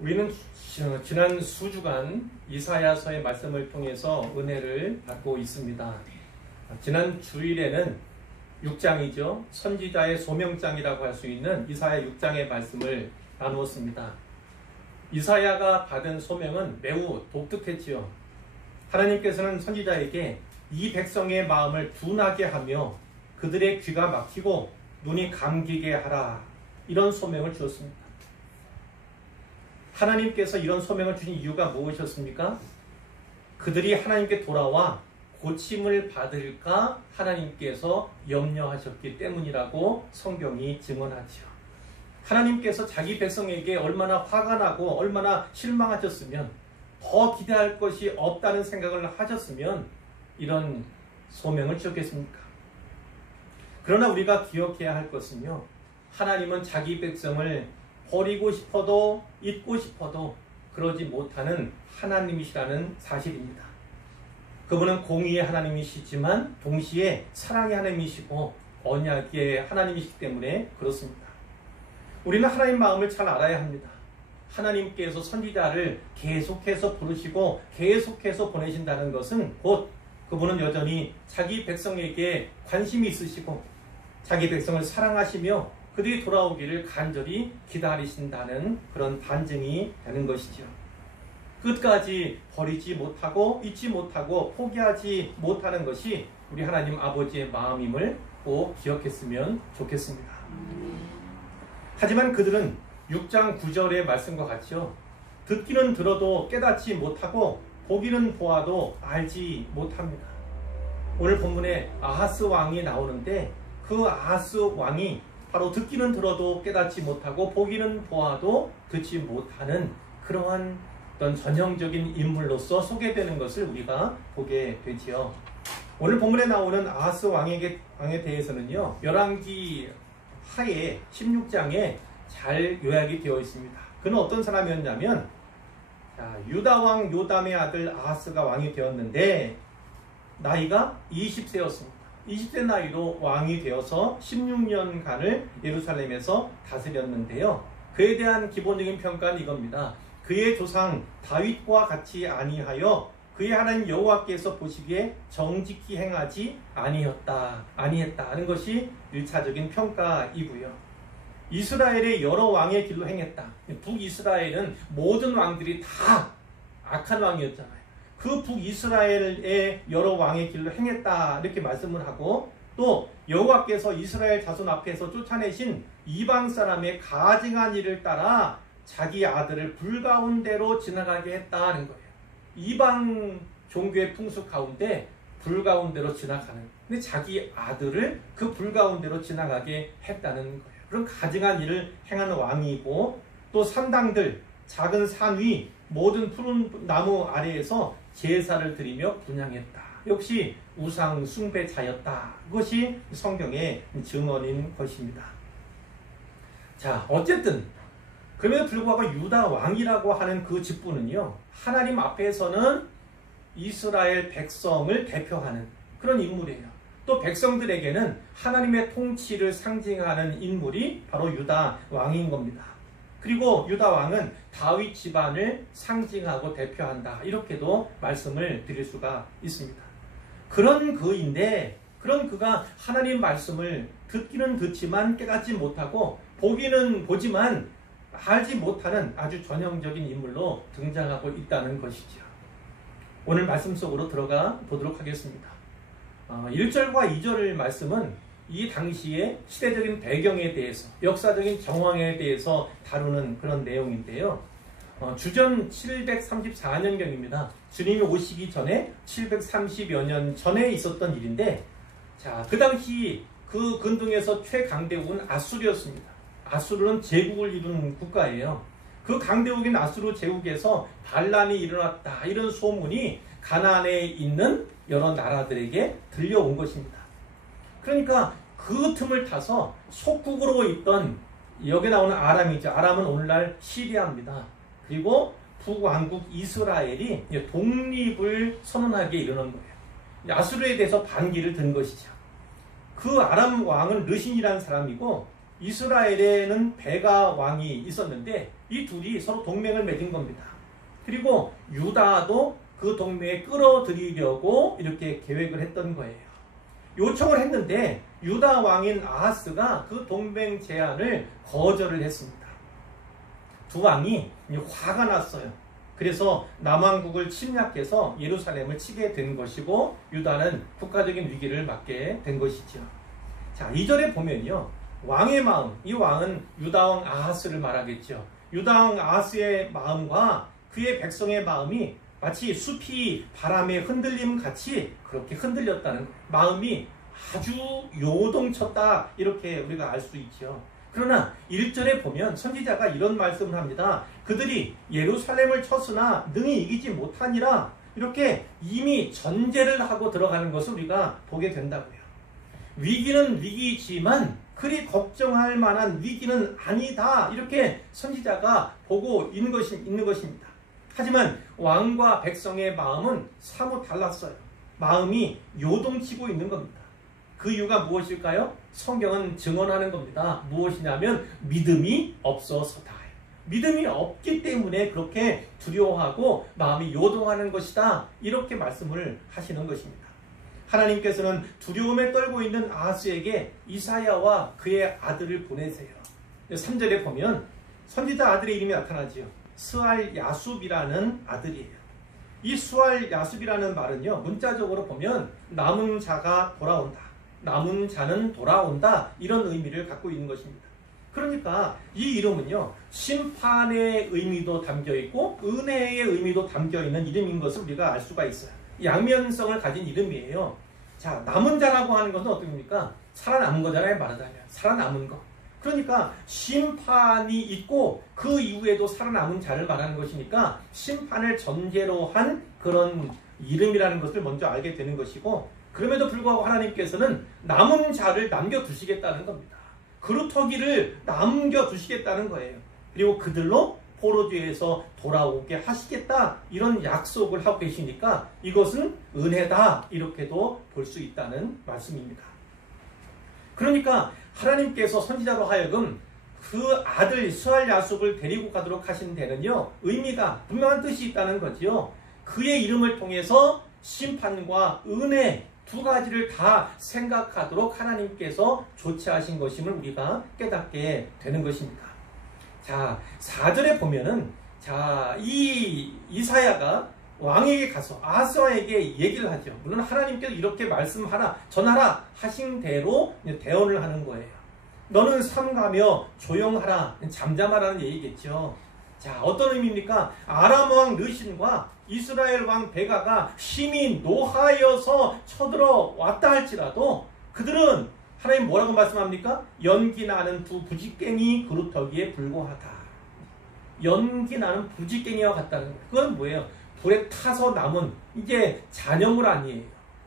우리는 지난 수주간 이사야서의 말씀을 통해서 은혜를 받고 있습니다. 지난 주일에는 6장이죠. 선지자의 소명장이라고 할 수 있는 이사야 6장의 말씀을 나누었습니다. 이사야가 받은 소명은 매우 독특했지요. 하나님께서는 선지자에게 이 백성의 마음을 둔하게 하며 그들의 귀가 막히고 눈이 감기게 하라, 이런 소명을 주었습니다. 하나님께서 이런 소명을 주신 이유가 무엇이었습니까? 그들이 하나님께 돌아와 고침을 받을까 하나님께서 염려하셨기 때문이라고 성경이 증언하죠. 하나님께서 자기 백성에게 얼마나 화가 나고 얼마나 실망하셨으면, 더 기대할 것이 없다는 생각을 하셨으면 이런 소명을 주셨겠습니까? 그러나 우리가 기억해야 할 것은요, 하나님은 자기 백성을 버리고 싶어도 잊고 싶어도 그러지 못하는 하나님이시라는 사실입니다. 그분은 공의의 하나님이시지만 동시에 사랑의 하나님이시고 언약의 하나님이시기 때문에 그렇습니다. 우리는 하나님 마음을 잘 알아야 합니다. 하나님께서 선지자를 계속해서 부르시고 계속해서 보내신다는 것은 곧 그분은 여전히 자기 백성에게 관심이 있으시고 자기 백성을 사랑하시며 그들이 돌아오기를 간절히 기다리신다는 그런 반증이 되는 것이죠. 끝까지 버리지 못하고 잊지 못하고 포기하지 못하는 것이 우리 하나님 아버지의 마음임을 꼭 기억했으면 좋겠습니다. 하지만 그들은 6장 9절의 말씀과 같이요, 듣기는 들어도 깨닫지 못하고 보기는 보아도 알지 못합니다. 오늘 본문에 아하스 왕이 나오는데 그 아하스 왕이 바로 듣기는 들어도 깨닫지 못하고 보기는 보아도 듣지 못하는 그러한 어떤 전형적인 인물로서 소개되는 것을 우리가 보게 되지요. 오늘 본문에 나오는 아하스 왕에 대해서는요, 열왕기 하에 16장에 잘 요약이 되어 있습니다. 그는 어떤 사람이었냐면, 유다 왕 요담의 아들 아하스가 왕이 되었는데 나이가 20세였습니다. 20세 나이로 왕이 되어서 16년간을 예루살렘에서 다스렸는데요. 그에 대한 기본적인 평가는 이겁니다. 그의 조상 다윗과 같이 아니하여 그의 하나님 여호와께서 보시기에 정직히 행하지 아니했다는 것이 1차적인 평가이고요. 이스라엘의 여러 왕의 길로 행했다. 북이스라엘은 모든 왕들이 다 악한 왕이었잖아요. 그 북이스라엘의 여러 왕의 길로 행했다, 이렇게 말씀을 하고, 또 여호와께서 이스라엘 자손 앞에서 쫓아내신 이방 사람의 가증한 일을 따라 자기 아들을 불가운데로 지나가게 했다는 거예요. 이방 종교의 풍습 가운데 불가운데로 지나가는, 근데 자기 아들을 그 불가운데로 지나가게 했다는 거예요. 그런 가증한 일을 행하는 왕이고, 또 산당들, 작은 산 위 모든 푸른 나무 아래에서 제사를 드리며 분향했다. 역시 우상 숭배자였다. 그것이 성경의 증언인 것입니다. 자, 어쨌든 그럼에도 불구하고 유다 왕이라고 하는 그 직분은요, 하나님 앞에서는 이스라엘 백성을 대표하는 그런 인물이에요. 또 백성들에게는 하나님의 통치를 상징하는 인물이 바로 유다 왕인 겁니다. 그리고 유다 왕은 다윗 집안을 상징하고 대표한다, 이렇게도 말씀을 드릴 수가 있습니다. 그런 그인데, 그런 그가 하나님 말씀을 듣기는 듣지만 깨닫지 못하고 보기는 보지만 알지 못하는 아주 전형적인 인물로 등장하고 있다는 것이죠. 오늘 말씀 속으로 들어가 보도록 하겠습니다. 1절과 2절의 말씀은 이 당시의 시대적인 배경에 대해서, 역사적인 정황에 대해서 다루는 그런 내용인데요. 주전 734년경입니다. 주님이 오시기 전에 730여 년 전에 있었던 일인데, 자, 그 당시 그 근동에서 최강대국은 아수르였습니다. 아수르는 제국을 이룬 국가예요. 그 강대국인 아수르 제국에서 반란이 일어났다, 이런 소문이 가나안에 있는 여러 나라들에게 들려온 것입니다. 그러니까 그 틈을 타서 속국으로 있던, 여기 나오는 아람이죠. 아람은 오늘날 시리아입니다. 그리고 북왕국 이스라엘이 독립을 선언하게 이르는 거예요. 아수르에 대해서 반기를 든 것이죠. 그 아람 왕은 르신이라는 사람이고, 이스라엘에는 베가 왕이 있었는데 이 둘이 서로 동맹을 맺은 겁니다. 그리고 유다도 그 동맹에 끌어들이려고 이렇게 계획을 했던 거예요. 요청을 했는데 유다 왕인 아하스가 그 동맹 제안을 거절을 했습니다. 두 왕이 화가 났어요. 그래서 남왕국을 침략해서 예루살렘을 치게 된 것이고 유다는 국가적인 위기를 맞게 된 것이죠. 자, 2절에 보면요. 왕의 마음, 이 왕은 유다왕 아하스를 말하겠죠. 유다왕 아하스의 마음과 그의 백성의 마음이 마치 숲이 바람에 흔들림 같이 그렇게 흔들렸다는 마음이 아주 요동쳤다 이렇게 우리가 알 수 있죠. 그러나 1절에 보면 선지자가 이런 말씀을 합니다. 그들이 예루살렘을 쳤으나 능히 이기지 못하니라 이렇게 이미 전제를 하고 들어가는 것을 우리가 보게 된다고요. 위기는 위기지만 그리 걱정할 만한 위기는 아니다 이렇게 선지자가 보고 있는 것입니다. 하지만 왕과 백성의 마음은 사뭇 달랐어요. 마음이 요동치고 있는 겁니다. 그 이유가 무엇일까요? 성경은 증언하는 겁니다. 무엇이냐면 믿음이 없어서다. 믿음이 없기 때문에 그렇게 두려워하고 마음이 요동하는 것이다. 이렇게 말씀을 하시는 것입니다. 하나님께서는 두려움에 떨고 있는 아하스에게 이사야와 그의 아들을 보내세요. 3절에 보면 선지자 아들의 이름이 나타나지요. 스알 야숲이라는 아들이에요. 이 스알 야숲이라는 말은요, 문자적으로 보면 남은 자가 돌아온다, 남은 자는 돌아온다 이런 의미를 갖고 있는 것입니다. 그러니까 이 이름은요, 심판의 의미도 담겨 있고 은혜의 의미도 담겨 있는 이름인 것을 우리가 알 수가 있어요. 양면성을 가진 이름이에요. 자, 남은 자라고 하는 것은 어떻습니까? 살아남은 거잖아요, 말하자면. 살아남은 거. 그러니까 심판이 있고 그 이후에도 살아남은 자를 말하는 것이니까 심판을 전제로 한 그런 이름이라는 것을 먼저 알게 되는 것이고, 그럼에도 불구하고 하나님께서는 남은 자를 남겨두시겠다는 겁니다. 그루터기를 남겨두시겠다는 거예요. 그리고 그들로 포로주에서 돌아오게 하시겠다 이런 약속을 하고 계시니까 이것은 은혜다 이렇게도 볼 수 있다는 말씀입니다. 그러니까 하나님께서 선지자로 하여금 그 아들 스알 야숲을 데리고 가도록 하신 데는요, 의미가 분명한 뜻이 있다는 거지요. 그의 이름을 통해서 심판과 은혜 두 가지를 다 생각하도록 하나님께서 조치하신 것임을 우리가 깨닫게 되는 것입니다. 자, 4절에 보면은 이 이사야가 왕에게 가서 아하스에게 얘기를 하죠. 물론 하나님께서 이렇게 말씀하라, 전하라 하신 대로 대언을 하는 거예요. 너는 삼가며 조용하라, 잠잠하라는 얘기겠죠. 자, 어떤 의미입니까? 아람 왕 르신과 이스라엘 왕 베가가 심히 노하여서 쳐들어왔다 할지라도 그들은 하나님 뭐라고 말씀합니까? 연기 나는 두 부지깽이 그루터기에 불과하다. 연기 나는 부지깽이와 같다는 거예요. 그건 뭐예요? 불에 타서 남은 이게 잔여물 아니에요.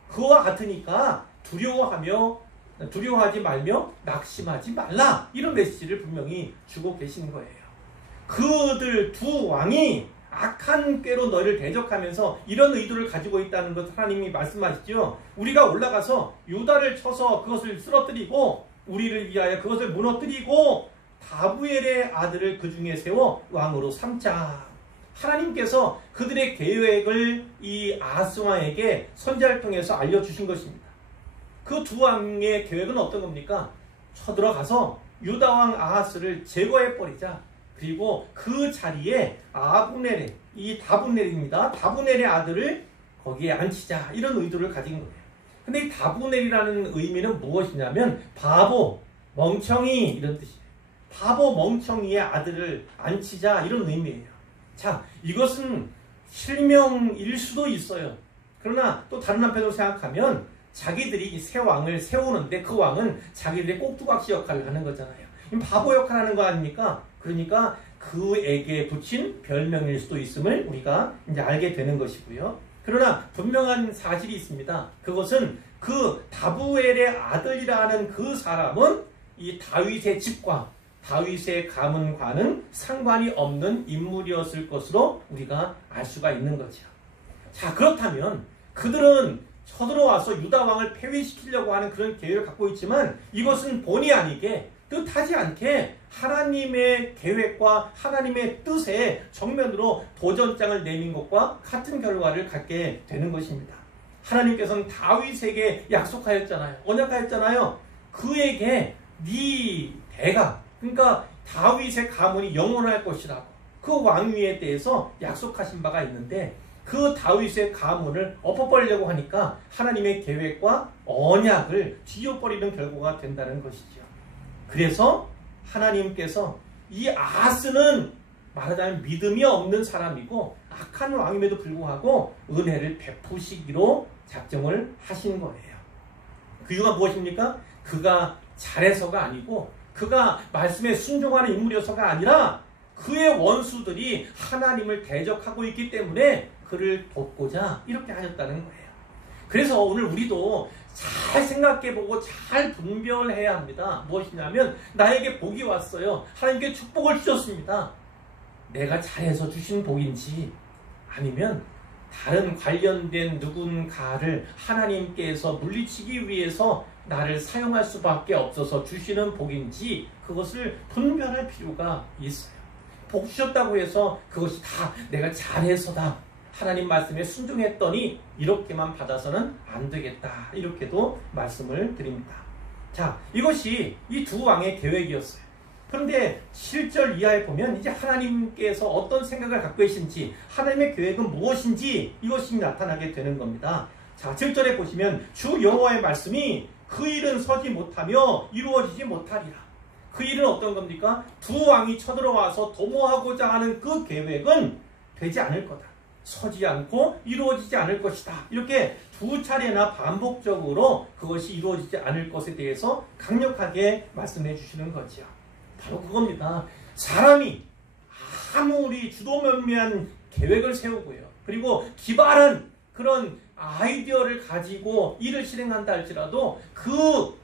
그와 같으니까 두려워하지 말며 낙심하지 말라. 이런 메시지를 분명히 주고 계시는 거예요. 그들 두 왕이 악한 꾀로 너희를 대적하면서 이런 의도를 가지고 있다는 것 하나님이 말씀하시죠. 우리가 올라가서 유다를 쳐서 그것을 쓰러뜨리고 우리를 위하여 그것을 무너뜨리고 다부엘의 아들을 그 중에 세워 왕으로 삼자. 하나님께서 그들의 계획을 이 아하스 왕에게 선지자를 통해서 알려주신 것입니다. 그 두 왕의 계획은 어떤 겁니까? 쳐들어가서 유다 왕 아하스를 제거해버리자. 그리고 그 자리에 아브넬의, 이 다브넬입니다. 다브넬의 아들을 거기에 앉히자. 이런 의도를 가진 거예요. 근데 이 다브넬이라는 의미는 무엇이냐면 바보, 멍청이 이런 뜻이에요. 바보, 멍청이의 아들을 앉히자 이런 의미예요. 자, 이것은 실명일 수도 있어요. 그러나 또 다른 한편으로 생각하면 자기들이 새 왕을 세우는데 그 왕은 자기들의 꼭두각시 역할을 하는 거잖아요. 바보 역할을 하는 거 아닙니까? 그러니까 그에게 붙인 별명일 수도 있음을 우리가 이제 알게 되는 것이고요. 그러나 분명한 사실이 있습니다. 그것은 그 다부엘의 아들이라는 그 사람은 이 다윗의 집과 다윗의 가문과는 상관이 없는 인물이었을 것으로 우리가 알 수가 있는 거죠. 자, 그렇다면 그들은 쳐들어와서 유다 왕을 폐위시키려고 하는 그런 계획을 갖고 있지만 이것은 본의 아니게 뜻하지 않게 하나님의 계획과 하나님의 뜻에 정면으로 도전장을 내민 것과 같은 결과를 갖게 되는 것입니다. 하나님께서는 다윗에게 약속하였잖아요. 언약하였잖아요. 그에게 네 대가, 그러니까 다윗의 가문이 영원할 것이라고 그 왕위에 대해서 약속하신 바가 있는데 그 다윗의 가문을 엎어버리려고 하니까 하나님의 계획과 언약을 뒤엎어버리는 결과가 된다는 것이죠. 그래서 하나님께서 이 아하스는 말하자면 믿음이 없는 사람이고 악한 왕임에도 불구하고 은혜를 베푸시기로 작정을 하신 거예요. 그 이유가 무엇입니까? 그가 잘해서가 아니고 그가 말씀에 순종하는 인물이어서가 아니라 그의 원수들이 하나님을 대적하고 있기 때문에 그를 돕고자 이렇게 하셨다는 거예요. 그래서 오늘 우리도 잘 생각해보고 잘 분별해야 합니다. 무엇이냐면 나에게 복이 왔어요. 하나님께 축복을 주셨습니다. 내가 잘해서 주신 복인지 아니면 다른 관련된 누군가를 하나님께서 물리치기 위해서 나를 사용할 수밖에 없어서 주시는 복인지 그것을 분별할 필요가 있어요. 복 주셨다고 해서 그것이 다 내가 잘해서다. 하나님 말씀에 순종했더니 이렇게만 받아서는 안 되겠다. 이렇게도 말씀을 드립니다. 자, 이것이 이 두 왕의 계획이었어요. 그런데 7절 이하에 보면 이제 하나님께서 어떤 생각을 갖고 계신지 하나님의 계획은 무엇인지 이것이 나타나게 되는 겁니다. 자, 7절에 보시면 주 여호와의 말씀이 그 일은 서지 못하며 이루어지지 못하리라. 그 일은 어떤 겁니까? 두 왕이 쳐들어와서 도모하고자 하는 그 계획은 되지 않을 거다. 서지 않고 이루어지지 않을 것이다. 이렇게 두 차례나 반복적으로 그것이 이루어지지 않을 것에 대해서 강력하게 말씀해 주시는 거죠. 바로 그겁니다. 사람이 아무리 주도면밀한 계획을 세우고요. 그리고 기발한 그런 아이디어를 가지고 일을 실행한다 할지라도 그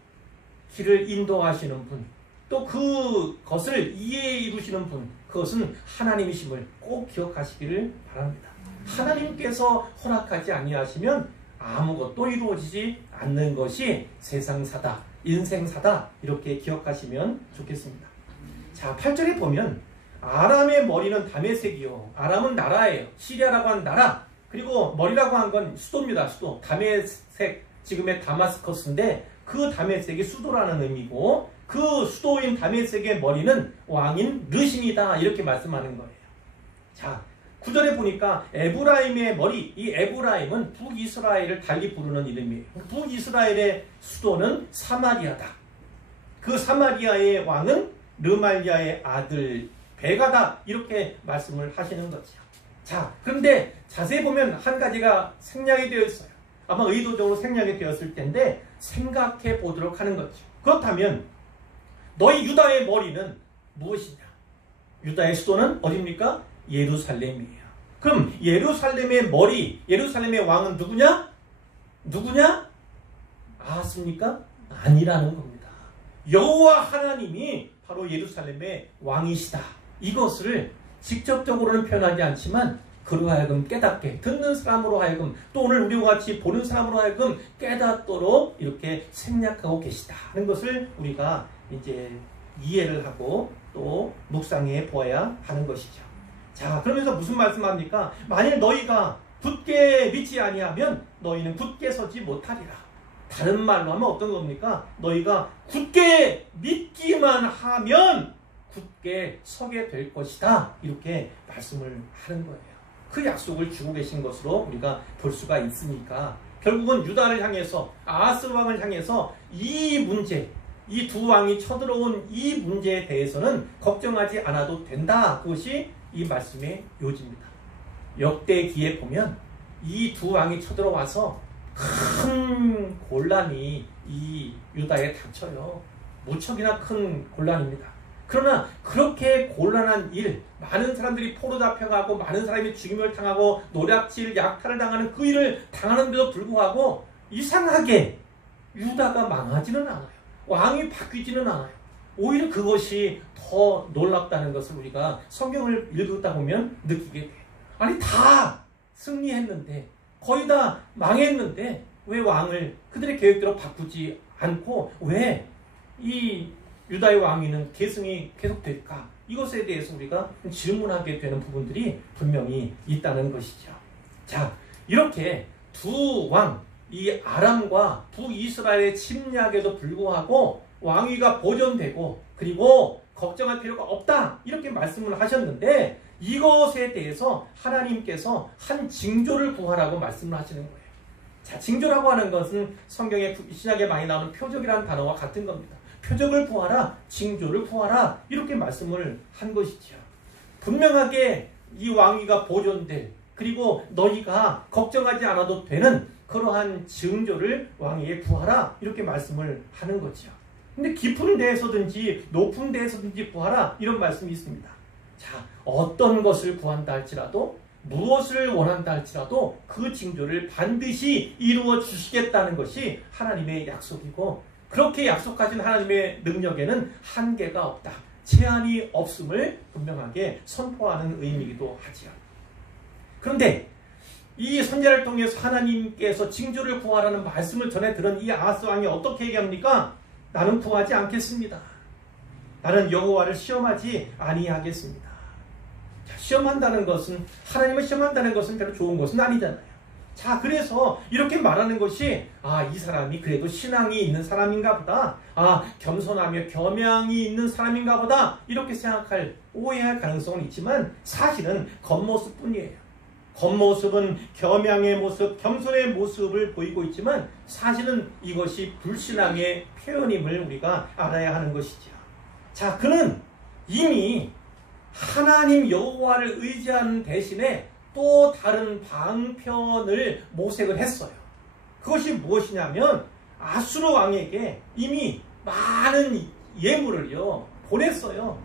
길을 인도하시는 분, 또 그것을 이해에 이루시는 분, 그것은 하나님이심을 꼭 기억하시기를 바랍니다. 하나님께서 허락하지 아니하시면 아무것도 이루어지지 않는 것이 세상사다, 인생사다 이렇게 기억하시면 좋겠습니다. 자, 8절에 보면 아람의 머리는 다메섹이요. 아람은 나라예요. 시리아라고 하는 나라. 그리고 머리라고 한 건 수도입니다. 수도. 다메섹, 지금의 다마스커스인데 그 다메섹이 수도라는 의미고 그 수도인 다메섹의 머리는 왕인 르신이다. 이렇게 말씀하는 거예요. 자, 9절에 보니까 에브라임의 머리, 이 에브라임은 북이스라엘을 달리 부르는 이름이에요. 북이스라엘의 수도는 사마리아다. 그 사마리아의 왕은 르말리아의 아들 베가다. 이렇게 말씀을 하시는 거죠. 자, 그런데 자세히 보면 한 가지가 생략이 되어 있어요. 아마 의도적으로 생략이 되었을 텐데 생각해 보도록 하는 거죠. 그렇다면 너희 유다의 머리는 무엇이냐? 유다의 수도는 어디입니까? 예루살렘이에요. 그럼 예루살렘의 머리, 예루살렘의 왕은 누구냐? 누구냐? 아하스입니까? 아니라는 겁니다. 여호와 하나님이 바로 예루살렘의 왕이시다. 이것을 직접적으로는 표현하지 않지만 그로 하여금 깨닫게, 듣는 사람으로 하여금, 또 오늘 우리와 같이 보는 사람으로 하여금 깨닫도록 이렇게 생략하고 계시다는 것을 우리가 이제 이해를 하고 또 묵상해 보아야 하는 것이죠. 자, 그러면서 무슨 말씀합니까? 만일 너희가 굳게 믿지 아니하면 너희는 굳게 서지 못하리라. 다른 말로 하면 어떤 겁니까? 너희가 굳게 믿기만 하면 굳게 서게 될 것이다. 이렇게 말씀을 하는 거예요. 그 약속을 주고 계신 것으로 우리가 볼 수가 있으니까 결국은 유다를 향해서, 아하스 왕을 향해서 이 문제, 이 두 왕이 쳐들어온 이 문제에 대해서는 걱정하지 않아도 된다. 그것이 이 말씀의 요지입니다. 역대기에 보면 이 두 왕이 쳐들어와서 큰 곤란이 이 유다에 닥쳐요. 무척이나 큰 곤란입니다. 그러나 그렇게 곤란한 일, 많은 사람들이 포로 잡혀가고 많은 사람이 죽임을 당하고 노략질, 약탈을 당하는 그 일을 당하는데도 불구하고 이상하게 유다가 망하지는 않아요. 왕이 바뀌지는 않아요. 오히려 그것이 더 놀랍다는 것을 우리가 성경을 읽다 보면 느끼게 돼요. 아니 다 승리했는데, 거의 다 망했는데 왜 왕을 그들의 계획대로 바꾸지 않고 왜 이 유다의 왕위는 계승이 계속될까? 이것에 대해서 우리가 질문하게 되는 부분들이 분명히 있다는 것이죠. 자, 이렇게 두 왕, 이 아람과 북이스라엘의 침략에도 불구하고 왕위가 보존되고 그리고 걱정할 필요가 없다 이렇게 말씀을 하셨는데 이것에 대해서 하나님께서 한 징조를 구하라고 말씀을 하시는 거예요. 자, 징조라고 하는 것은 성경의 신약에 많이 나오는 표적이라는 단어와 같은 겁니다. 표적을 구하라, 징조를 구하라 이렇게 말씀을 한 것이죠. 분명하게 이 왕위가 보존될 그리고 너희가 걱정하지 않아도 되는 그러한 징조를 왕위에 구하라 이렇게 말씀을 하는 거죠. 근데 깊은 데에서든지 높은 데에서든지 구하라 이런 말씀이 있습니다. 자, 어떤 것을 구한다 할지라도 무엇을 원한다 할지라도 그 징조를 반드시 이루어 주시겠다는 것이 하나님의 약속이고 그렇게 약속하신 하나님의 능력에는 한계가 없다. 제한이 없음을 분명하게 선포하는 의미이기도 하지요. 그런데 이 선지자를 통해서 하나님께서 징조를 구하라는 말씀을 전해 들은 이 아하스 왕이 어떻게 얘기합니까? 나는 구하지 않겠습니다. 나는 여호와를 시험하지 아니하겠습니다. 자, 시험한다는 것은 하나님을 시험한다는 것은 별로 좋은 것은 아니잖아요. 자, 그래서 이렇게 말하는 것이 이 사람이 그래도 신앙이 있는 사람인가 보다. 겸손하며 겸양이 있는 사람인가 보다. 이렇게 생각할 오해할 가능성은 있지만 사실은 겉모습뿐이에요. 겉모습은 겸양의 모습, 겸손의 모습을 보이고 있지만 사실은 이것이 불신앙의 표현임을 우리가 알아야 하는 것이죠. 자, 그는 이미 하나님 여호와를 의지하는 대신에 또 다른 방편을 모색을 했어요. 그것이 무엇이냐면 아수르 왕에게 이미 많은 예물을요 보냈어요.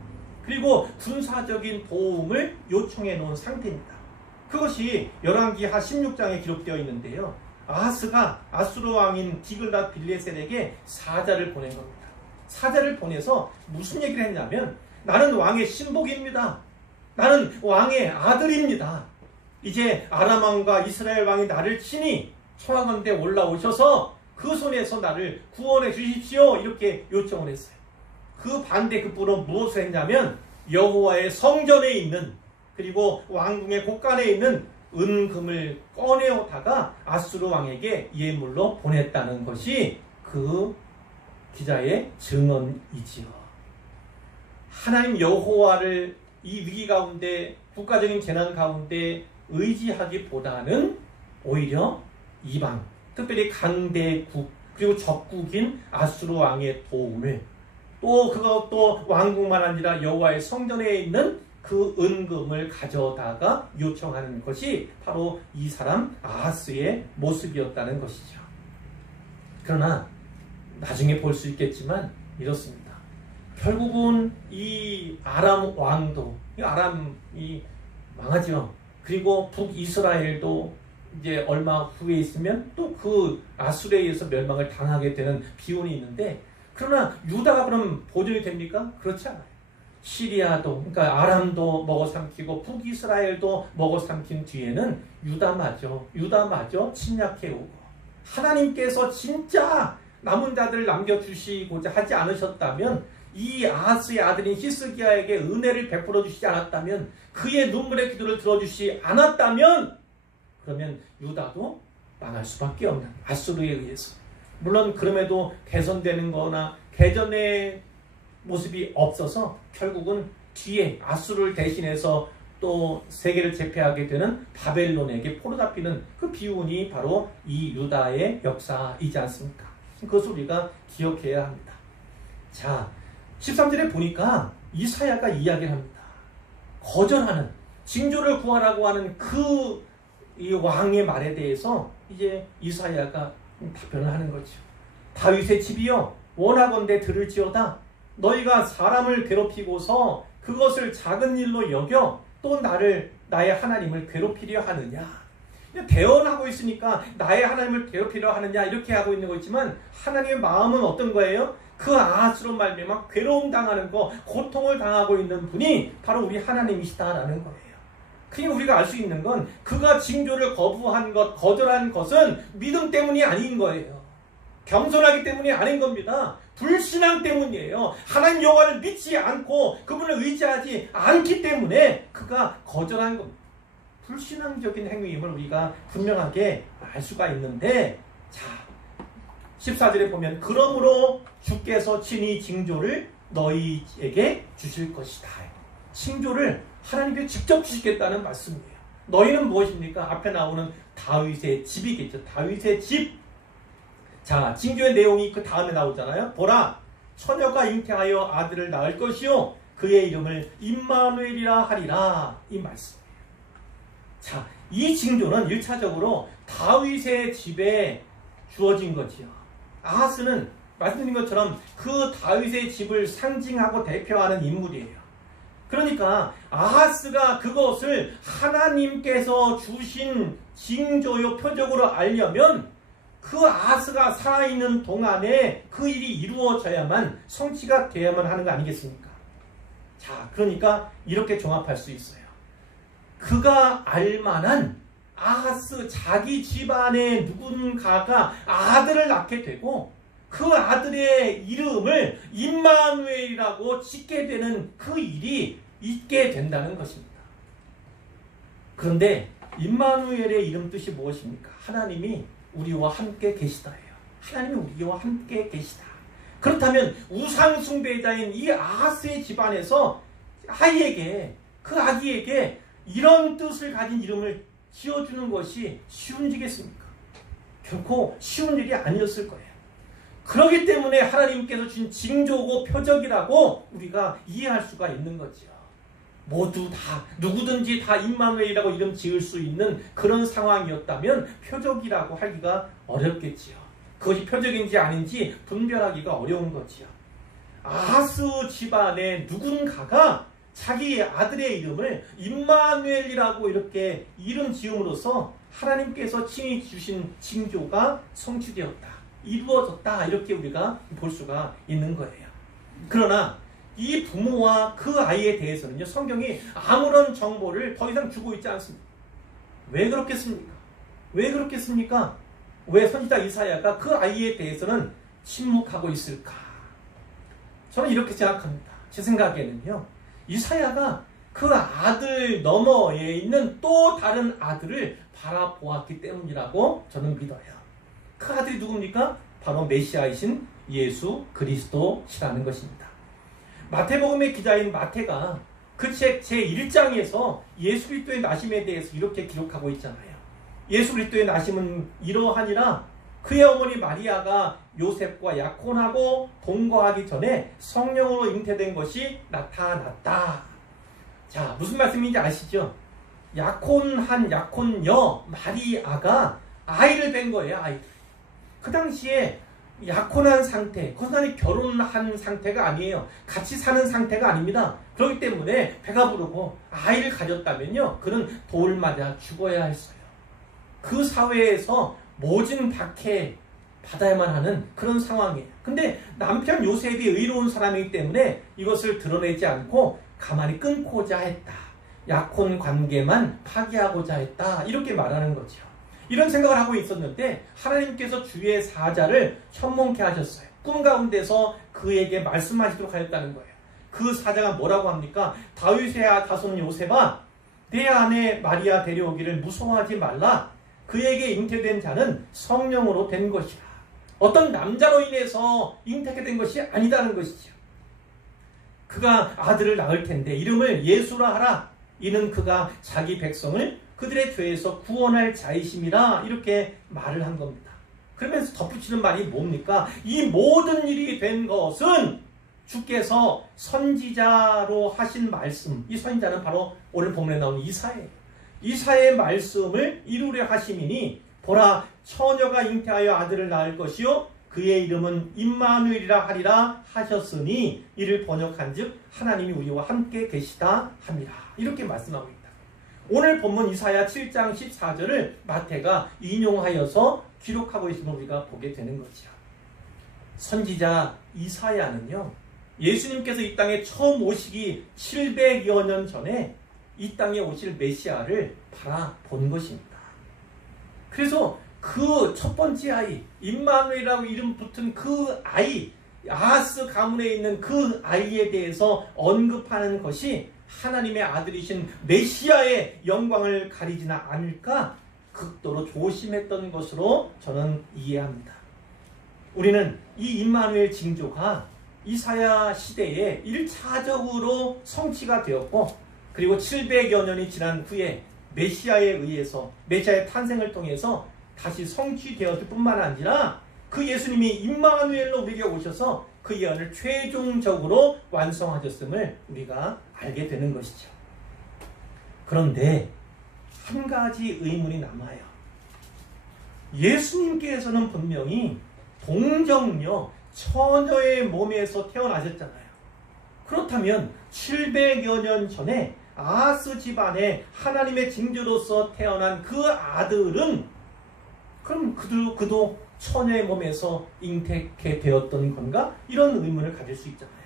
그리고 군사적인 도움을 요청해 놓은 상태입니다. 그것이 열왕기하 16장에 기록되어 있는데요. 아하스가 아수르 왕인 디글랏 빌레셀에게 사자를 보낸 겁니다. 사자를 보내서 무슨 얘기를 했냐면 나는 왕의 신복입니다. 나는 왕의 아들입니다. 이제 아람 왕과 이스라엘 왕이 나를 친히 청하건대 올라오셔서 그 손에서 나를 구원해 주십시오. 이렇게 요청을 했어요. 그 반대급부로 무엇을 했냐면 여호와의 성전에 있는 그리고 왕궁의 곳간에 있는 은금을 꺼내오다가 아수르 왕에게 예물로 보냈다는 것이 그 기자의 증언이지요. 하나님 여호와를 이 위기 가운데 국가적인 재난 가운데 의지하기보다는 오히려 이방, 특별히 강대국 그리고 적국인 아수르 왕의 도움을 또 그것도 왕국만 아니라 여호와의 성전에 있는 그 은금을 가져다가 요청하는 것이 바로 이 사람 아하스의 모습이었다는 것이죠. 그러나 나중에 볼 수 있겠지만 이렇습니다. 결국은 이 아람 왕도 아람이 망하죠. 그리고 북이스라엘도 이제 얼마 후에 있으면 또 그 아수르에 의해서 멸망을 당하게 되는 기운이 있는데 그러나 유다가 그럼 보존이 됩니까? 그렇지 않아요. 시리아도 그러니까 아람도 먹어삼키고 북이스라엘도 먹어삼킨 뒤에는 유다마저 침략해 오고 하나님께서 진짜 남은 자들을 남겨주시고자 하지 않으셨다면 이 아하스의 아들인 히스기야에게 은혜를 베풀어 주시지 않았다면 그의 눈물의 기도를 들어주시지 않았다면 그러면 유다도 망할 수밖에 없는 아수르에 의해서 물론 그럼에도 개선되는 거나 개전의 모습이 없어서 결국은 뒤에 아수르를 대신해서 또 세계를 제패하게 되는 바벨론에게 포로 잡히는 그 비운이 바로 이 유다의 역사이지 않습니까? 그것을 우리가 기억해야 합니다. 자, 13절에 보니까 이사야가 이야기를 합니다. 거절하는 징조를 구하라고 하는 그 이 왕의 말에 대해서 이제 이사야가 답변을 하는 거죠. 다윗의 집이여 원하건대 들을지어다. 너희가 사람을 괴롭히고서 그것을 작은 일로 여겨 또 나의 하나님을 괴롭히려 하느냐. 대언하고 있으니까 나의 하나님을 괴롭히려 하느냐 이렇게 하고 있는 거 있지만 하나님의 마음은 어떤 거예요? 그 아하스로 말미암아 괴로움 당하는 거, 고통을 당하고 있는 분이 바로 우리 하나님이시다라는 거예요. 그러니까 우리가 알 수 있는 건 그가 징조를 거절한 것은 믿음 때문이 아닌 거예요. 겸손하기 때문이 아닌 겁니다. 불신앙 때문이에요. 하나님 여호와를 믿지 않고 그분을 의지하지 않기 때문에 그가 거절한 겁니다. 불신앙적인 행위임을 우리가 분명하게 알 수가 있는데, 자 14절에 보면 그러므로 주께서 친히 징조를 너희에게 주실 것이다. 징조를 하나님께 직접 주시겠다는 말씀이에요. 너희는 무엇입니까? 앞에 나오는 다윗의 집이겠죠. 다윗의 집. 자, 징조의 내용이 그 다음에 나오잖아요. 보라, 처녀가 잉태하여 아들을 낳을 것이요 그의 이름을 임마누엘이라 하리라. 이 말씀이에요. 자, 이 징조는 1차적으로 다윗의 집에 주어진 거지요. 아하스는 말씀드린 것처럼 그 다윗의 집을 상징하고 대표하는 인물이에요. 그러니까 아하스가 그것을 하나님께서 주신 징조요 표적으로 알려면 그 아하스가 살아있는 동안에 그 일이 이루어져야만 성취가 되어야만 하는 거 아니겠습니까? 자, 그러니까 이렇게 종합할 수 있어요. 그가 알만한 아하스 자기 집안의 누군가가 아들을 낳게 되고 그 아들의 이름을 임마누엘이라고 짓게 되는 그 일이 있게 된다는 것입니다. 그런데 임마누엘의 이름 뜻이 무엇입니까? 하나님이 우리와 함께 계시다예요. 하나님이 우리와 함께 계시다. 그렇다면 우상 숭배자인 이 아하스의 집안에서 그 아기에게 이런 뜻을 가진 이름을 지어주는 것이 쉬운 일이겠습니까? 결코 쉬운 일이 아니었을 거예요. 그렇기 때문에 하나님께서 주신 징조고 표적이라고 우리가 이해할 수가 있는 거죠. 모두 다 누구든지 다 임마누엘이라고 이름 지을 수 있는 그런 상황이었다면 표적이라고 하기가 어렵겠지요. 그것이 표적인지 아닌지 분별하기가 어려운 거지요. 아하스 집안의 누군가가 자기 아들의 이름을 임마누엘이라고 이렇게 이름 지음으로써 하나님께서 친히 주신 징조가 성취되었다, 이루어졌다, 이렇게 우리가 볼 수가 있는 거예요. 그러나 이 부모와 그 아이에 대해서는요, 성경이 아무런 정보를 더 이상 주고 있지 않습니다. 왜 그렇겠습니까? 왜 그렇겠습니까? 왜 선지자 이사야가 그 아이에 대해서는 침묵하고 있을까? 저는 이렇게 생각합니다. 제 생각에는요, 이사야가 그 아들 너머에 있는 또 다른 아들을 바라보았기 때문이라고 저는 믿어요. 그 아들이 누굽니까? 바로 메시아이신 예수 그리스도시라는 것입니다. 마태복음의 기자인 마태가 그 책 제1장에서 예수 그리스도의 나심에 대해서 이렇게 기록하고 있잖아요. 예수 그리스도의 나심은 이러하니라 그의 어머니 마리아가 요셉과 약혼하고 동거하기 전에 성령으로 잉태된 것이 나타났다. 자, 무슨 말씀인지 아시죠? 약혼한 약혼녀 마리아가 아이를 뵌 거예요. 아이를. 그 당시에 약혼한 상태, 그것은 결혼한 상태가 아니에요. 같이 사는 상태가 아닙니다. 그렇기 때문에 배가 부르고 아이를 가졌다면요, 그는 돌 맞아 죽어야 했어요. 그 사회에서 모진 박해 받아야만 하는 그런 상황이에요. 근데 남편 요셉이 의로운 사람이기 때문에 이것을 드러내지 않고 가만히 끊고자 했다. 약혼 관계만 파기하고자 했다. 이렇게 말하는 거죠. 이런 생각을 하고 있었는데 하나님께서 주의 사자를 현몽케 하셨어요. 꿈 가운데서 그에게 말씀하시도록 하였다는 거예요. 그 사자가 뭐라고 합니까? 다윗의 자손 요셉아, 내 아내 마리아 데려오기를 무서워하지 말라. 그에게 잉태된 자는 성령으로 된 것이라. 어떤 남자로 인해서 잉태하게 된 것이 아니다는 것이죠. 그가 아들을 낳을 텐데 이름을 예수라 하라. 이는 그가 자기 백성을 그들의 죄에서 구원할 자이심이라. 이렇게 말을 한 겁니다. 그러면서 덧붙이는 말이 뭡니까? 이 모든 일이 된 것은 주께서 선지자로 하신 말씀, 이 선지자는 바로 오늘 본문에 나오는 이사야예요. 이사야의 말씀을 이루려 하심이니 보라, 처녀가 잉태하여 아들을 낳을 것이요 그의 이름은 임마누엘이라 하리라 하셨으니 이를 번역한즉 하나님이 우리와 함께 계시다 함이라. 이렇게 말씀하고 있다. 오늘 본문 이사야 7장 14절을 마태가 인용하여서 기록하고 있음을 우리가 보게 되는 거죠. 선지자 이사야는요, 예수님께서 이 땅에 처음 오시기 700여 년 전에 이 땅에 오실 메시아를 바라본 것입니다. 그래서 그 첫 번째 아이, 임마누엘이라고 이름 붙은 그 아이, 아하스 가문에 있는 그 아이에 대해서 언급하는 것이 하나님의 아들이신 메시아의 영광을 가리지는 않을까 극도로 조심했던 것으로 저는 이해합니다. 우리는 이 임마누엘 징조가 이사야 시대에 1차적으로 성취가 되었고, 그리고 700여 년이 지난 후에 메시아에 의해서, 메시아의 탄생을 통해서 다시 성취되었을 뿐만 아니라 그 예수님이 임마누엘로 우리에게 오셔서 그 예언을 최종적으로 완성하셨음을 우리가 알게 되는 것이죠. 그런데 한 가지 의문이 남아요. 예수님께서는 분명히 동정녀, 처녀의 몸에서 태어나셨잖아요. 그렇다면 700여 년 전에 아하스 집안에 하나님의 징조로서 태어난 그 아들은 그럼 그도 처녀의 몸에서 잉태케 되었던 건가? 이런 의문을 가질 수 있잖아요.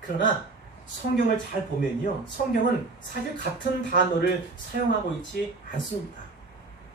그러나 성경을 잘 보면요, 성경은 사실 같은 단어를 사용하고 있지 않습니다.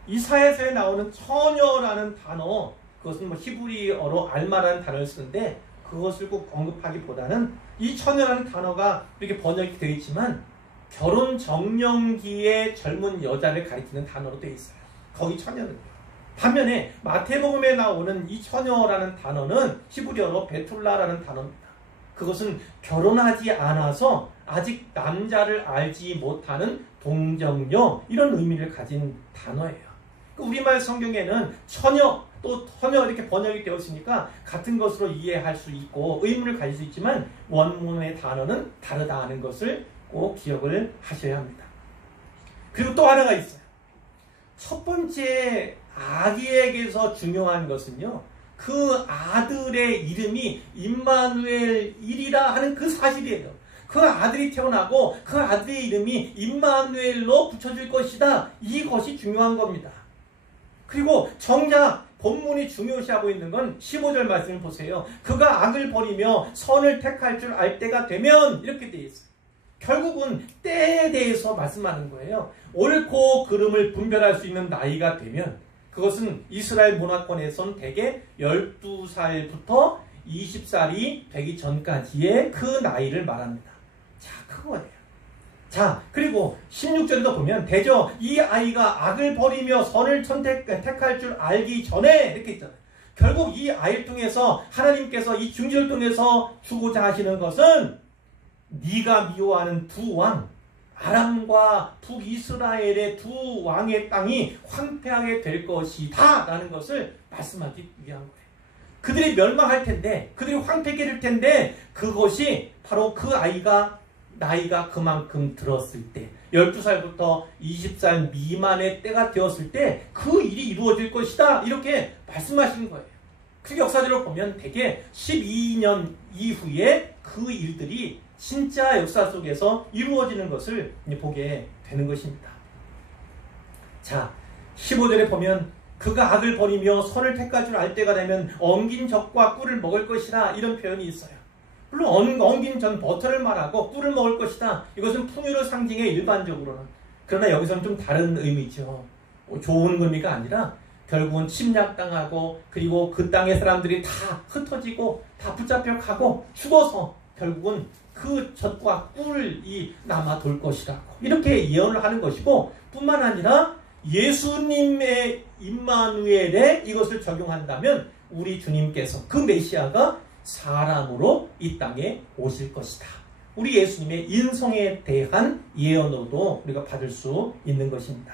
이사야서에 나오는 처녀라는 단어, 그것은 히브리어로 알마라는 단어를 쓰는데 그것을 꼭 언급하기보다는 이 처녀라는 단어가 이렇게 번역이 되어 있지만 결혼 정년기의 젊은 여자를 가리키는 단어로 되어 있어요. 거기 처녀는요. 반면에 마태복음에 나오는 이 처녀라는 단어는 히브리어로 베툴라라는 단어입니다. 그것은 결혼하지 않아서 아직 남자를 알지 못하는 동정녀, 이런 의미를 가진 단어예요. 우리말 성경에는 처녀, 또 처녀 이렇게 번역이 되었으니까 같은 것으로 이해할 수 있고 의문을 가질 수 있지만 원문의 단어는 다르다는 것을 꼭 기억을 하셔야 합니다. 그리고 또 하나가 있어요. 첫 번째 아기에게서 중요한 것은요, 그 아들의 이름이 임마누엘이라 하는 그 사실이에요. 그 아들이 태어나고 그 아들의 이름이 임마누엘로 붙여질 것이다. 이것이 중요한 겁니다. 그리고 정작 본문이 중요시하고 있는 건 15절 말씀을 보세요. 그가 악을 버리며 선을 택할 줄 알 때가 되면, 이렇게 되어 있어요. 결국은 때에 대해서 말씀하는 거예요. 옳고 그름을 분별할 수 있는 나이가 되면, 그것은 이스라엘 문화권에선 대개 12살부터 20살이 되기 전까지의 그 나이를 말합니다. 자, 그거예요. 자, 그리고 16절에도 보면 대저 이 아이가 악을 버리며 선을 택할 줄 알기 전에, 이렇게 있잖아요. 결국 이 아이를 통해서 하나님께서 이 중지를 통해서 주고자 하시는 것은 네가 미워하는 두 왕, 아람과 북이스라엘의 두 왕의 땅이 황폐하게 될 것이다 라는 것을 말씀하기 위한 거예요. 그들이 멸망할 텐데, 그들이 황폐하게 될 텐데, 그것이 바로 그 아이가 나이가 그만큼 들었을 때, 12살부터 20살 미만의 때가 되었을 때 그 일이 이루어질 것이다, 이렇게 말씀하신 거예요. 그 역사적으로 보면 대개 12년 이후에 그 일들이 진짜 역사 속에서 이루어지는 것을 보게 되는 것입니다. 자, 15절에 보면 그가 악을 버리며 선을 택할 줄 알 때가 되면 엉긴 젖과 꿀을 먹을 것이라, 이런 표현이 있어요. 물론 엉긴 전 버터를 말하고 꿀을 먹을 것이다, 이것은 풍요를 상징해 일반적으로는. 그러나 여기서는 좀 다른 의미죠. 좋은 의미가 아니라 결국은 침략당하고, 그리고 그 땅의 사람들이 다 흩어지고 다 붙잡혀 가고 죽어서 결국은 그 젖과 꿀이 남아 돌 것이라고, 이렇게 예언을 하는 것이고, 뿐만 아니라 예수님의 임마누엘에 이것을 적용한다면 우리 주님께서, 그 메시아가 사람으로 이 땅에 오실 것이다, 우리 예수님의 인성에 대한 예언으로도 우리가 받을 수 있는 것입니다.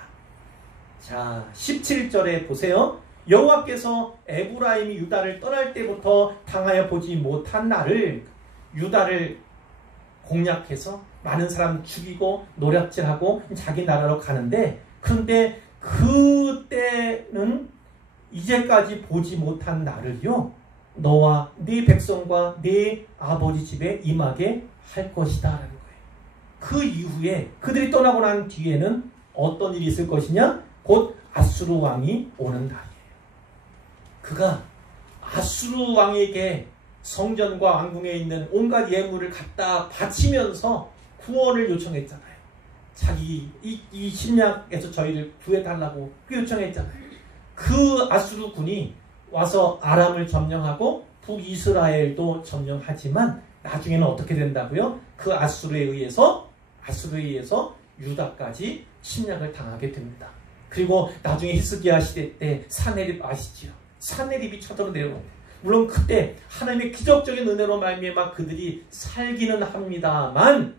자, 17절에 보세요. 여호와께서 에브라임이 유다를 떠날 때부터 당하여 보지 못한 날을, 유다를 공략해서 많은 사람 죽이고 노략질하고 자기 나라로 가는데, 그런데 그때는 이제까지 보지 못한 날을요, 너와 네 백성과 네 아버지 집에 임하게 할 것이다 라는 거예요. 그 이후에 그들이 떠나고 난 뒤에는 어떤 일이 있을 것이냐? 곧 아수르 왕이 오는 날이에요. 그가 아수르 왕에게 성전과 왕궁에 있는 온갖 예물을 갖다 바치면서 구원을 요청했잖아요. 자기 이 심략에서 저희를 구해달라고 요청했잖아요. 그 아수르 군이 와서 아람을 점령하고 북이스라엘도 점령하지만 나중에는 어떻게 된다고요? 그 아수르에 의해서 유다까지 침략을 당하게 됩니다. 그리고 나중에 히스기야 시대 때 사네립 아시지요? 사네립이 쳐들어 내려옵니다. 물론 그때 하나님의 기적적인 은혜로 말미암아 그들이 살기는 합니다만,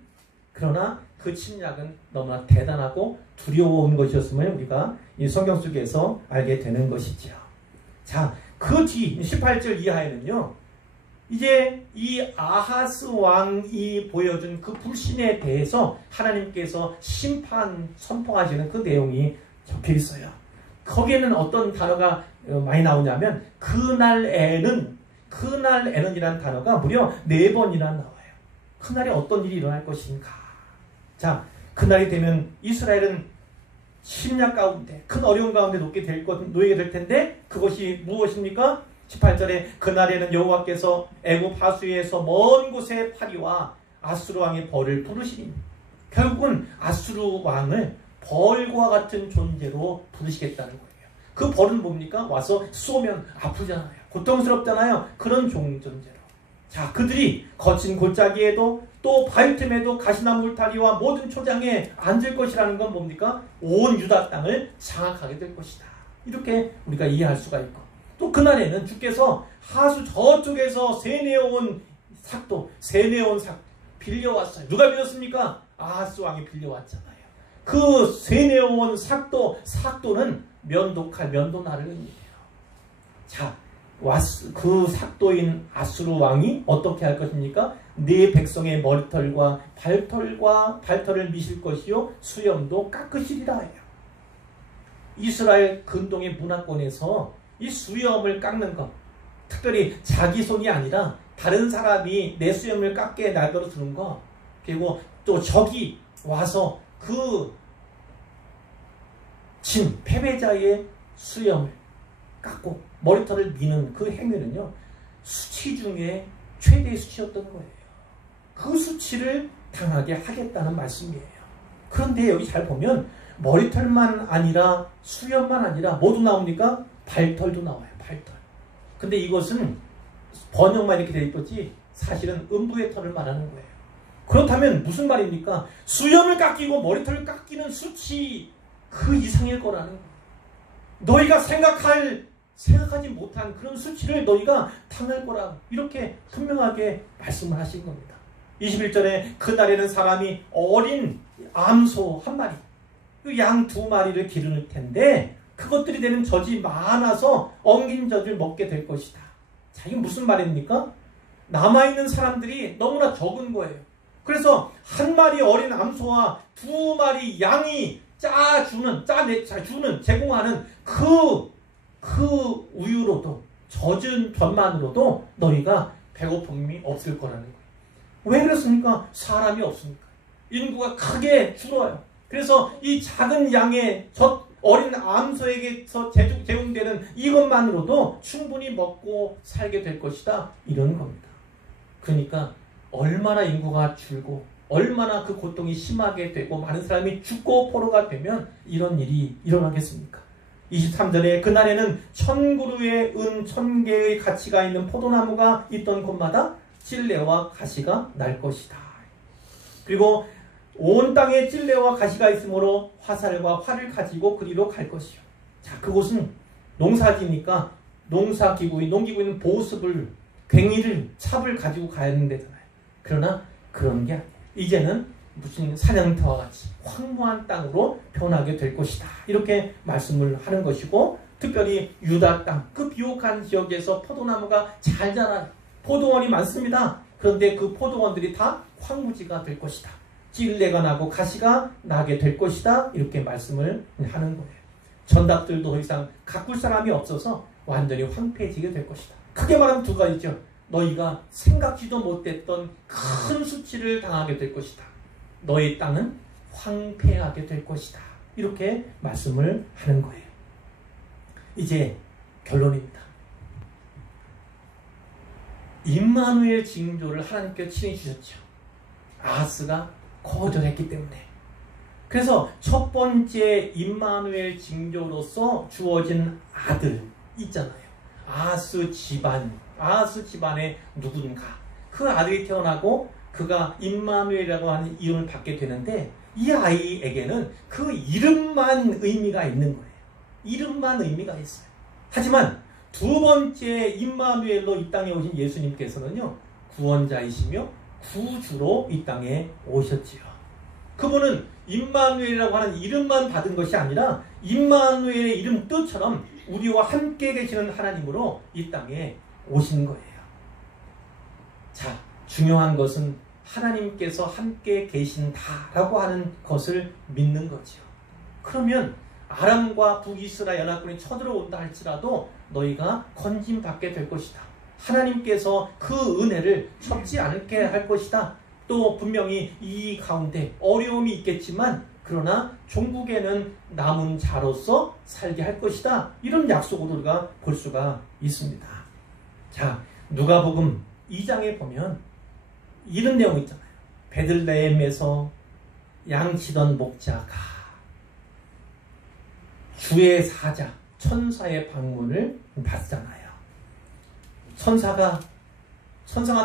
그러나 그 침략은 너무나 대단하고 두려운 것이었음을 우리가 이 성경 속에서 알게 되는 것이지요. 자, 그 뒤 18절 이하에는요, 이제 이 아하스 왕이 보여준 그 불신에 대해서 하나님께서 심판 선포하시는 그 내용이 적혀 있어요. 거기에는 어떤 단어가 많이 나오냐면 그날에는 이라는 단어가 무려 4번이나 나와요. 그날에 어떤 일이 일어날 것인가. 자, 그날이 되면 이스라엘은 침략 가운데 큰 어려움 가운데 놓이게 될 텐데 그것이 무엇입니까? 18절에 그날에는 여호와께서 애굽 하수에서 먼 곳에 파리와 아수르 왕의 벌을 부르시니, 결국은 아수르 왕을 벌과 같은 존재로 부르시겠다는 거예요. 그 벌은 뭡니까? 와서 쏘면 아프잖아요. 고통스럽잖아요. 그런 존재로. 자, 그들이 거친 골짜기에도 또 바위틈에도 가시나무 울타리와 모든 초장에 앉을 것이라는 건 뭡니까? 온 유다 땅을 장악하게 될 것이다. 이렇게 우리가 이해할 수가 있고, 또 그날에는 주께서 하수 저쪽에서 세내온 삭도 빌려왔어요. 누가 빌렸습니까? 아하스 왕이 빌려왔잖아요. 그 세내온 삭도는 면도날을 의미해요. 자, 그 삭도인 아수르 왕이 어떻게 할 것입니까? 네 백성의 머리털과 발털을 미실 것이요 수염도 깎으시리라 해요. 이스라엘 근동의 문화권에서 이 수염을 깎는 것, 특별히 자기 손이 아니라 다른 사람이 내 수염을 깎게 날더러 두는 것, 그리고 또 적이 와서 그 패배자의 수염을 깎고 머리털을 미는 그 행위는요, 수치 중에 최대의 수치였던 거예요. 그 수치를 당하게 하겠다는 말씀이에요. 그런데 여기 잘 보면 머리털만 아니라 수염만 아니라 뭐도 나옵니까? 발털도 나와요. 발털. 근데 이것은 번역만 이렇게 되어 있겠지 사실은 음부의 털을 말하는 거예요. 그렇다면 무슨 말입니까? 수염을 깎이고 머리털을 깎이는 수치 그 이상일 거라는 거예요. 너희가 생각하지 못한 그런 수치를 너희가 당할 거라, 이렇게 분명하게 말씀을 하신 겁니다. 21절에 그날에는 사람이 어린 암소 한 마리, 양 2마리를 기르는 텐데 그것들이 되는 젖이 많아서 엉긴 젖을 먹게 될 것이다. 자, 이게 무슨 말입니까? 남아있는 사람들이 너무나 적은 거예요. 그래서 한 마리 어린 암소와 2마리 양이 제공하는 그 우유로도, 젖은 젖만으로도 너희가 배고픔이 없을 거라는 거예요. 왜 그렇습니까? 사람이 없으니까. 인구가 크게 줄어요. 그래서 이 작은 양의 어린 암소에게서 제공되는 이것만으로도 충분히 먹고 살게 될 것이다. 이런 겁니다. 그러니까 얼마나 인구가 줄고 얼마나 그 고통이 심하게 되고 많은 사람이 죽고 포로가 되면 이런 일이 일어나겠습니까? 23절에 그날에는 1000그루의 은 1000개의 가치가 있는 포도나무가 있던 곳마다 찔레와 가시가 날 것이다. 그리고 온 땅에 찔레와 가시가 있으므로 화살과 활을 가지고 그리로 갈 것이요. 자, 그곳은 농사지니까 농기구인 보습을, 괭이를, 삽을 가지고 가야 하는 데잖아요. 그러나 그런 게 아니에요. 이제는 무슨 사냥터와 같이 황무한 땅으로 변하게 될 것이다. 이렇게 말씀을 하는 것이고, 특별히 유다 땅, 그 비옥한 지역에서 포도나무가 잘 자라요. 포도원이 많습니다. 그런데 그 포도원들이 다 황무지가 될 것이다. 찔레가 나고 가시가 나게 될 것이다. 이렇게 말씀을 하는 거예요. 전답들도 더 이상 가꿀 사람이 없어서 완전히 황폐해지게 될 것이다. 크게 말하면 2가지죠. 너희가 생각지도 못했던 큰 수치를 당하게 될 것이다. 너희 땅은 황폐하게 될 것이다. 이렇게 말씀을 하는 거예요. 이제 결론입니다. 임마누엘 징조를 하나님께서 친히 주셨죠. 아하스가 거절했기 때문에. 그래서 첫 번째 임마누엘 징조로서 주어진 아들 있잖아요. 아하스 집안, 아하스 집안의 누군가 그 아들이 태어나고 그가 임마누엘이라고 하는 이름을 받게 되는데 이 아이에게는 그 이름만 의미가 있는 거예요. 이름만 의미가 있어요. 하지만 두 번째 임마누엘로 이 땅에 오신 예수님께서는요, 구원자이시며 구주로 이 땅에 오셨지요. 그분은 임마누엘이라고 하는 이름만 받은 것이 아니라 임마누엘의 이름 뜻처럼 우리와 함께 계시는 하나님으로 이 땅에 오신 거예요. 자, 중요한 것은 하나님께서 함께 계신다라고 하는 것을 믿는 거죠. 그러면 아람과 북이스라엘 연합군이 쳐들어온다 할지라도 너희가 건짐받게 될 것이다. 하나님께서 그 은혜를 첩지 않게 할 것이다. 또 분명히 이 가운데 어려움이 있겠지만 그러나 종국에는 남은 자로서 살게 할 것이다. 이런 약속을 우리가 볼 수가 있습니다. 자, 누가복음 2장에 보면 이런 내용 있잖아요. 베들레헴에서 양치던 목자가 주의 사자 천사의 방문을 받잖아요. 천사가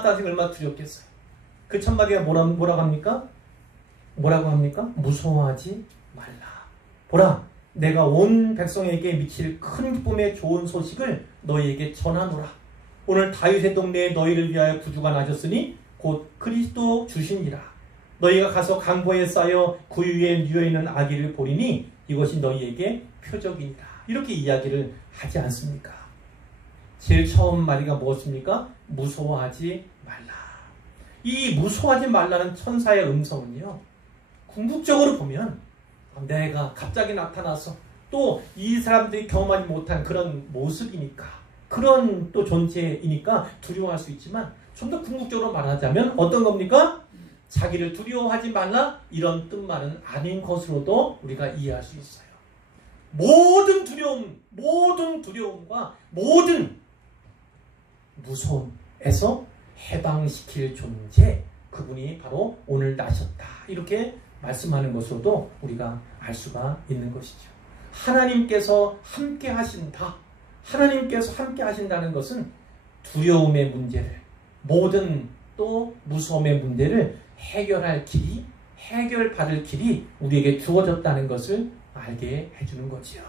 따지면 얼마나 두렵겠어요. 그 천마디가 뭐라고 합니까? 뭐라고 합니까? 무서워하지 말라. 보라, 내가 온 백성에게 미칠 큰 기쁨의 좋은 소식을 너희에게 전하노라. 오늘 다윗의 동네에 너희를 위하여 구주가 나셨으니 곧 그리스도 주시니라. 너희가 가서 강보에 쌓여 그 위에 누워있는 아기를 보리니 이것이 너희에게 표적이니라. 이렇게 이야기를 하지 않습니까? 제일 처음 말이가 무엇입니까? 무서워하지 말라. 이 무서워하지 말라는 천사의 음성은요, 궁극적으로 보면 내가 갑자기 나타나서 또 이 사람들이 경험하지 못한 그런 모습이니까, 그런 또 존재이니까 두려워할 수 있지만 좀 더 궁극적으로 말하자면 어떤 겁니까? 자기를 두려워하지 말라, 이런 뜻만은 아닌 것으로도 우리가 이해할 수 있어요. 모든 두려움과 모든 무서움에서 해방시킬 존재, 그분이 바로 오늘 나셨다. 이렇게 말씀하는 것으로도 우리가 알 수가 있는 것이죠. 하나님께서 함께 하신다. 하나님께서 함께 하신다는 것은 두려움의 문제를, 모든 또 무서움의 문제를 해결할 길이, 해결받을 길이 우리에게 주어졌다는 것을 알게 해주는 거지요.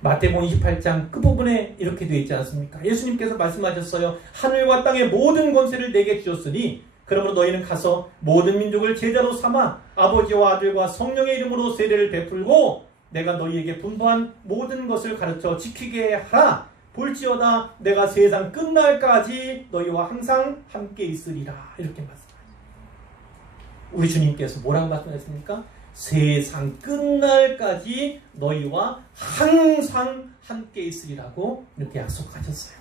마태복음 28장 끝부분에 이렇게 되어 있지 않습니까? 예수님께서 말씀하셨어요. 하늘과 땅의 모든 권세를 내게 주셨으니 그러므로 너희는 가서 모든 민족을 제자로 삼아 아버지와 아들과 성령의 이름으로 세례를 베풀고 내가 너희에게 분부한 모든 것을 가르쳐 지키게 하라. 볼지어다 내가 세상 끝날까지 너희와 항상 함께 있으리라. 이렇게 말씀하셨습니다. 우리 주님께서 뭐라고 말씀하셨습니까? 세상 끝날까지 너희와 항상 함께 있으리라고 이렇게 약속하셨어요.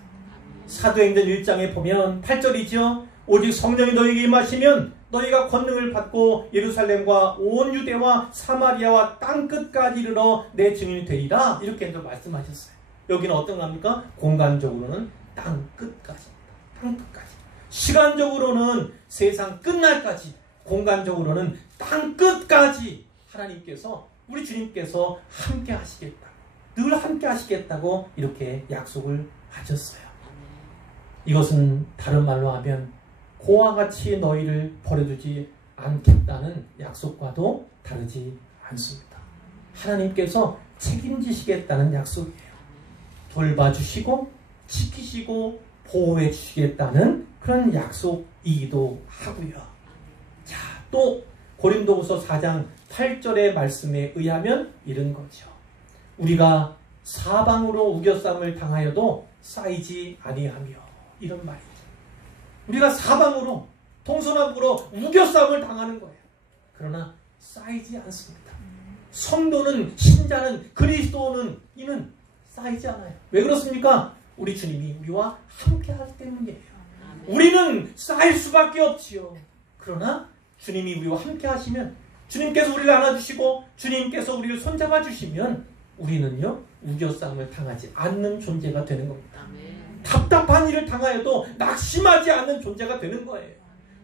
사도행전 1장에 보면 8절이죠. 오직 성령이 너희에게 임하시면 너희가 권능을 받고 예루살렘과 온 유대와 사마리아와 땅끝까지 이르러 내 증인이 되리라. 이렇게 말씀하셨어요. 여기는 어떤 겁니까? 공간적으로는 땅끝까지입니다. 땅끝까지. 시간적으로는 세상 끝날까지, 공간적으로는 땅끝까지 하나님께서, 우리 주님께서 함께 하시겠다. 늘 함께 하시겠다고 이렇게 약속을 하셨어요. 이것은 다른 말로 하면 고와 같이 너희를 버려두지 않겠다는 약속과도 다르지 않습니다. 하나님께서 책임지시겠다는 약속이에요. 돌봐주시고 지키시고 보호해 주시겠다는 그런 약속이기도 하고요. 자, 또 고린도후서 4장 8절의 말씀에 의하면 이런 거죠. 우리가 사방으로 우겨쌈을 당하여도 쌓이지 아니하며, 이런 말이죠. 우리가 사방으로 동서남북으로 우겨쌈을 당하는 거예요. 그러나 쌓이지 않습니다. 성도는, 신자는, 그리스도는 이는 쌓이지 않아요. 왜 그렇습니까? 우리 주님이 우리와 함께 하기 때문이에요. 우리는 쌓일 수밖에 없지요. 그러나 주님이 우리와 함께 하시면, 주님께서 우리를 안아주시고 주님께서 우리를 손잡아 주시면 우리는요, 우겨쌈을 당하지 않는 존재가 되는 겁니다. 답답한 일을 당하여도 낙심하지 않는 존재가 되는 거예요.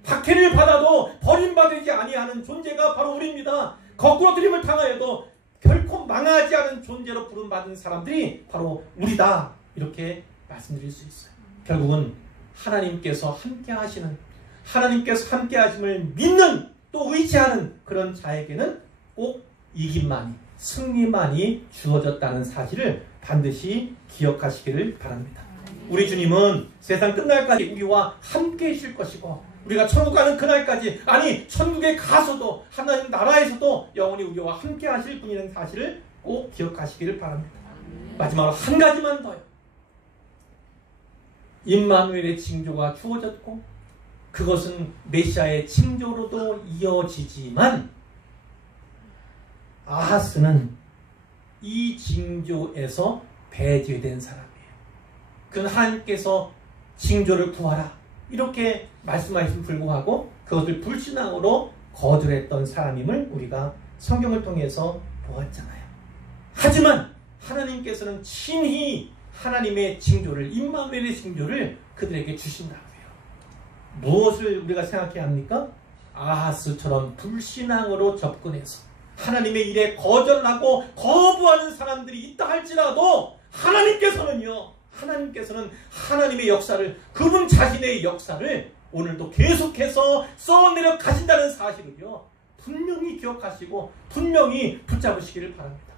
박해를 받아도 버림받지 아니하는 존재가 바로 우리입니다. 거꾸로 들림을 당하여도 결코 망하지 않은 존재로 부름받은 사람들이 바로 우리다. 이렇게 말씀드릴 수 있어요. 결국은 하나님께서 함께 하시는, 하나님께서 함께 하심을 믿는, 또 의지하는 그런 자에게는 꼭 이김만이, 승리만이 주어졌다는 사실을 반드시 기억하시기를 바랍니다. 우리 주님은 세상 끝날까지 우리와 함께 하실 것이고, 우리가 천국 가는 그날까지, 아니 천국에 가서도 하나님 나라에서도 영원히 우리와 함께 하실 분이라는 사실을 꼭 기억하시기를 바랍니다. 마지막으로 한 가지만 더요. 임마누엘의 징조가 주어졌고 그것은 메시아의 징조로도 이어지지만, 아하스는 이 징조에서 배제된 사람이에요. 그는 하나님께서 징조를 구하라 이렇게 말씀하신 불구하고 그것을 불신앙으로 거절했던 사람임을 우리가 성경을 통해서 보았잖아요. 하지만 하나님께서는 친히 하나님의 징조를, 임마누엘의 징조를 그들에게 주신다고요. 무엇을 우리가 생각해야 합니까? 아하스처럼 불신앙으로 접근해서 하나님의 일에 거절하고 거부하는 사람들이 있다 할지라도 하나님께서는 하나님의 역사를, 그분 자신의 역사를 오늘도 계속해서 써내려 가신다는 사실을요, 분명히 기억하시고 분명히 붙잡으시기를 바랍니다.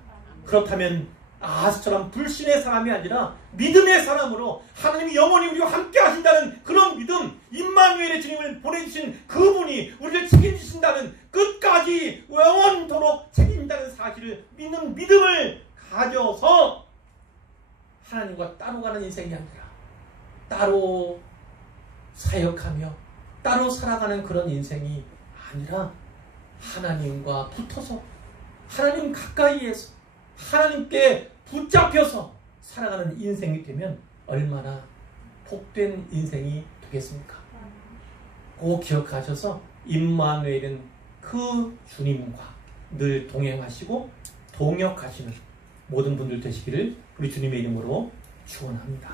그렇다면 아하스처럼 불신의 사람이 아니라 믿음의 사람으로 하나님이 영원히 우리와 함께 하신다는 그런 믿음, 임마누엘의 주님을 보내주신 그분이 우리를 책임지신다는, 끝까지 영원토록 책임진다는 사실을 믿는 믿음을 가져서 하나님과 따로 가는 인생이 아니라 따로 사역하며 따로 살아가는 그런 인생이 아니라 하나님과 붙어서, 하나님 가까이에서 하나님께 붙잡혀서 살아가는 인생이 되면 얼마나 복된 인생이 되겠습니까? 꼭 기억하셔서 임마누엘은 그 주님과 늘 동행하시고 동역하시는 모든 분들 되시기를 우리 주님의 이름으로 축원합니다.